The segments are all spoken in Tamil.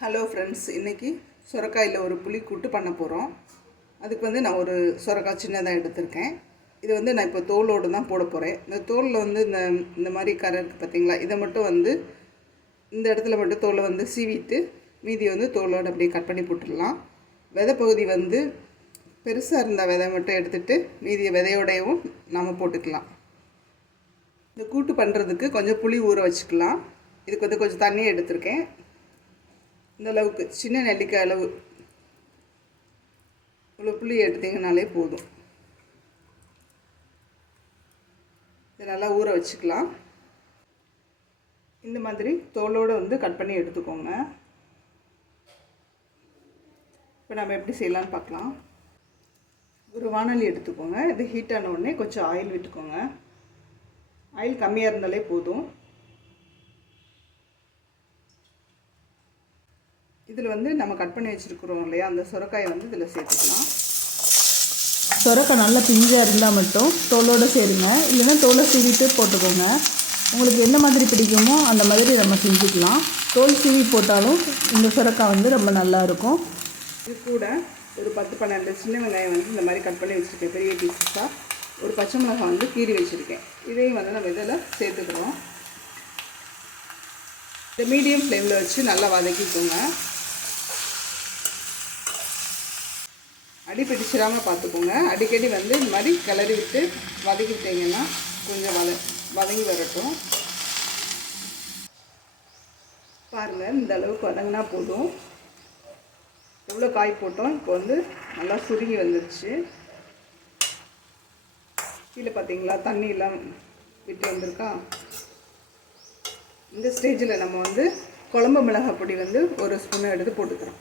ஹலோ ஃப்ரெண்ட்ஸ் இன்றைக்கி சுரக்காயில் ஒரு புளி கூட்டு பண்ண போகிறோம் அதுக்கு வந்து நான் ஒரு சுரக்காய் சின்னதாக எடுத்திருக்கேன். இது வந்து நான் இப்போ தோலோடு தான் போட போகிறேன் இந்த தோலில் வந்து இந்த இந்த மாதிரி கரை இருக்குது பார்த்தீங்களா இதை மட்டும் வந்து இந்த இடத்துல மட்டும் தோலை வந்து சீவிட்டு மீதி வந்து தோலோடு அப்படியே கட் பண்ணி போட்டுடலாம். விதை பகுதி வந்து பெருசாக இருந்த விதை மட்டும் எடுத்துகிட்டு மீதி விதையோடையும் நாம் போட்டுக்கலாம். இந்த கூட்டு பண்ணுறதுக்கு கொஞ்சம் புளி ஊற வச்சுக்கலாம். இதுக்கு வந்து கொஞ்சம் தண்ணி எடுத்திருக்கேன். இந்த அளவுக்கு சின்ன நெல்லிக்காய் அளவு. இவ்வளோ புளி எடுத்தீங்கனாலே போதும். இதை நல்லா ஊற வச்சுக்கலாம். இந்த மாதிரி தோலோடு வந்து கட் பண்ணி எடுத்துக்கோங்க. இப்போ நம்ம எப்படி செய்யலாம்னு பார்க்கலாம். ஒரு வானொலி எடுத்துக்கோங்க. இது ஹீட் ஆன உடனே கொஞ்சம் ஆயில் விட்டுக்கோங்க. ஆயில் கம்மியாக இருந்தாலே போதும். இதில் வந்து நம்ம கட் பண்ணி வச்சுருக்குறோம் இல்லையா? அந்த சுரக்காயை வந்து இதில் சேர்த்துக்கலாம். சொரக்காய் நல்லா பிஞ்சாக இருந்தால் மட்டும் தோலோடு சேருங்க. இல்லைன்னா தோலை சீவிட்டு போட்டுக்கோங்க. உங்களுக்கு எந்த மாதிரி பிடிக்குமோ அந்த மாதிரி நம்ம செஞ்சுக்கலாம். தோல் சீவி போட்டாலும் இந்த சுரக்காய் வந்து ரொம்ப நல்லா இருக்கும். இது கூட ஒரு பத்து பன்னெண்டு சின்ன வெங்காயம் வந்து இந்த மாதிரி கட் பண்ணி வச்சுருக்கேன். பெரிய பீசஸாக ஒரு பச்சை மிளகாய் வந்து கீறி வச்சுருக்கேன். இதையும் வந்து நம்ம இதில் சேர்த்துக்கிறோம். இந்த மீடியம் ஃப்ளேமில் வச்சு நல்லா வதக்கிக்கோங்க. அடி பிடிச்சிடாமல் பார்த்துக்கோங்க. அடிக்கடி வந்து இந்த மாதிரி கிளறி விட்டு வதக்கிட்டீங்கன்னா கொஞ்சம் வத வதங்கி வரட்டும். பாருங்கள் இந்த அளவுக்கு வதங்கினா போதும். எவ்வளோ காய் போட்டோம். இப்போ வந்து நல்லா சுருங்கி வந்துருச்சு. கீழே பார்த்தீங்களா? தண்ணி எல்லாம் விட்டு வந்திருக்கா? இந்த ஸ்டேஜில் நம்ம வந்து குழம்பு மிளகாய் பொடி வந்து ஒரு ஸ்பூனை எடுத்து போட்டுக்கிறோம்.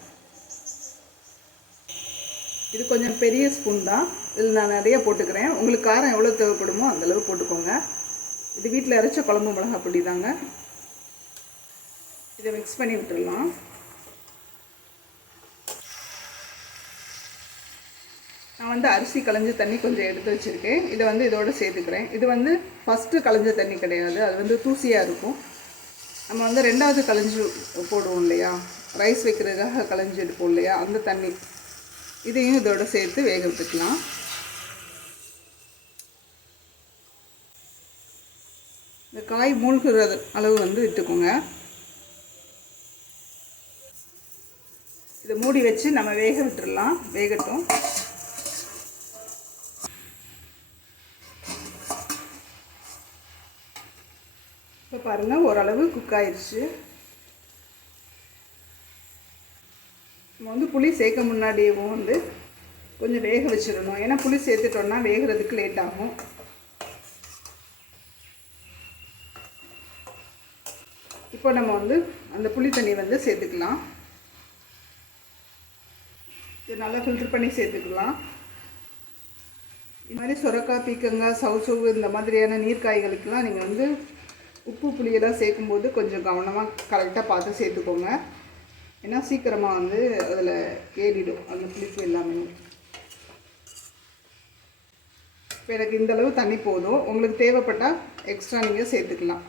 இது கொஞ்சம் பெரிய ஸ்பூன் தான். இதில் நான் நிறைய போட்டுக்கிறேன். உங்களுக்கு காரம் எவ்வளோ தேவைப்படுமோ அந்தளவு போட்டுக்கோங்க. இது வீட்டில் அரைச்ச குழம்பு மிளகாய் பொடி தாங்க. இதை மிக்ஸ் பண்ணி விட்டுடலாம். நான் வந்து அரிசி களைஞ்ச தண்ணி கொஞ்சம் எடுத்து வச்சுருக்கேன். இதை வந்து இதோடு சேர்த்துக்கிறேன். இது வந்து ஃபஸ்ட்டு களைஞ்ச தண்ணி கிடையாது. அது வந்து தூசியாக இருக்கும். நம்ம வந்து ரெண்டாவது களைஞ்சு போடுவோம் இல்லையா? ரைஸ் வைக்கிறதுக்காக களைஞ்சு எடுப்போம் இல்லையா? அந்த தண்ணி. இதையும் இதோட சேர்த்து வேக விட்டுக்கலாம் இந்த காய் மூழ்கிற அளவு வந்து விட்டுக்கோங்க. இதை மூடி வச்சு நம்ம வேக விட்டுடலாம் வேகட்டும். இப்போ பாருங்கள் ஓரளவு குக் ஆயிடுச்சு வந்து புளி சேர்க்க முன்னாடியேவும் வந்து கொஞ்சம் வேக வச்சிடணும். ஏன்னா புளி சேர்த்துட்டோன்னா வேகிறதுக்கு லேட் ஆகும். இப்போ நம்ம வந்து அந்த புளி தண்ணி வந்து சேர்த்துக்கலாம். இது நல்லா ஃபில்டர் பண்ணி சேர்த்துக்கலாம். இது மாதிரி சுரக்காய் பீக்கங்காய் சவுசவு இந்த மாதிரியான நீர்க்காய்களுக்கெல்லாம் நீங்கள் வந்து உப்பு புளியெல்லாம் சேர்க்கும்போது கொஞ்சம் கவனமாக கரெக்டாக பார்த்து சேர்த்துக்கோங்க. ஏன்னா சீக்கிரமாக வந்து அதில் ஏறிடும். அந்த புளிப்பு எல்லாமே. இப்போ எனக்கு இந்தளவு தண்ணி போதும். உங்களுக்கு தேவைப்பட்டால் எக்ஸ்ட்ரா நீங்கள் சேர்த்துக்கலாம்.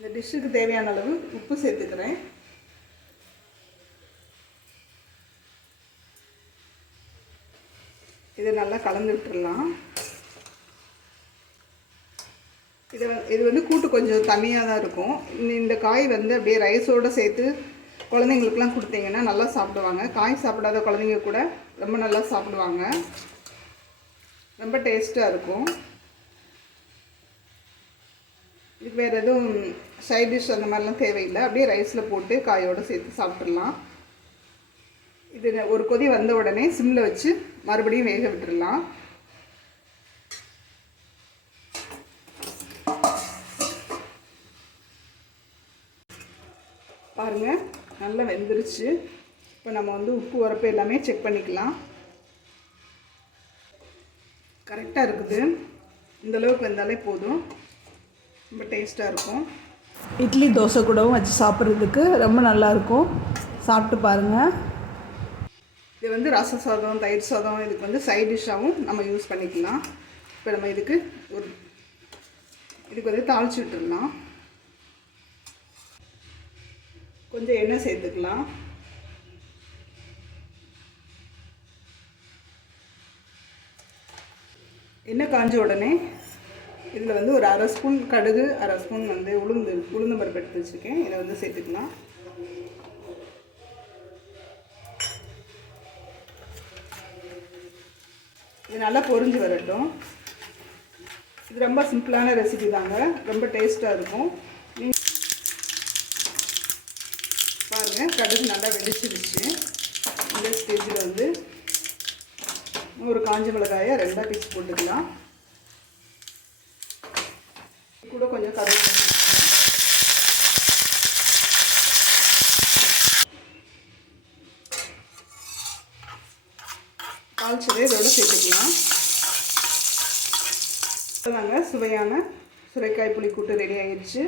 இந்த டிஷ்ஷுக்கு தேவையான அளவு உப்பு சேர்த்துக்கிறேன். இதை நல்லா கலந்து விட்டுடலாம் இது இது வந்து கூட்டு கொஞ்சம் தண்ணியாக தான் இருக்கும். இந்த- இந்த காய் வந்து அப்படியே ரைஸோடு சேர்த்து குழந்தைங்களுக்குலாம் கொடுத்தீங்கன்னா நல்லா சாப்பிடுவாங்க. காய் சாப்பிடாத குழந்தைங்க கூட ரொம்ப நல்லா சாப்பிடுவாங்க. ரொம்ப டேஸ்ட்டாக இருக்கும். இதுக்கு வேறு எதுவும் சைட் டிஷ் அந்த மாதிரிலாம் தேவையில்லை. அப்படியே ரைஸில் போட்டு காயோடு சேர்த்து சாப்பிட்றலாம் இது ஒரு கொதி வந்த உடனே சிம்மில் வச்சு மறுபடியும் வேக விட்டுடலாம். பாருங்கள் நல்லா வெந்துருச்சு. இப்போ நம்ம வந்து உப்பு உரப்பு எல்லாமே செக் பண்ணிக்கலாம். கரெக்டாக இருக்குது. இந்தளவுக்கு வந்தாலே போதும். ரொம்ப டேஸ்ட்டாக இருக்கும். இட்லி தோசை கூடவும் வச்சு சாப்பிட்றதுக்கு ரொம்ப நல்லாயிருக்கும் சாப்பிட்டு பாருங்கள் இது வந்து ரச சாதம் தயிர் சாதம் இதுக்கு வந்து சைட் டிஷ்ஷாகவும் நம்ம யூஸ் பண்ணிக்கலாம். இப்போ நம்ம இதுக்கு ஒரு இதுக்கு வந்து தாளிச்சு விட்டுடலாம் கொஞ்சம் எண்ணெய் சேர்த்துக்கலாம். எண்ணெய் காஞ்ச உடனே இதில் வந்து ஒரு அரை ஸ்பூன் கடுகு அரை ஸ்பூன் வந்து உளுந்து உளுந்து பருப்பு எடுத்து வச்சுருக்கேன். இதை வந்து சேர்த்துக்கலாம். இது நல்லா பொரிஞ்சு வரட்டும். இது ரொம்ப சிம்பிளான ரெசிபி தாங்க. ரொம்ப டேஸ்ட்டாக இருக்கும். பாருங்கள் கடுகு நல்லா வெடிச்சிருச்சு. இந்த ஸ்டேஜில் வந்து ஒரு காஞ்ச மிளகாயை ரெண்டாக பீஸ் போட்டுக்கலாம். கூட கொஞ்சம் கடுகு சேர்த்துக்கலாம். இதோட சேர்த்துக்கலாம். நாங்கள் சுவையான சுரைக்காய் புளி கூட்டு ரெடி ஆகிடுச்சு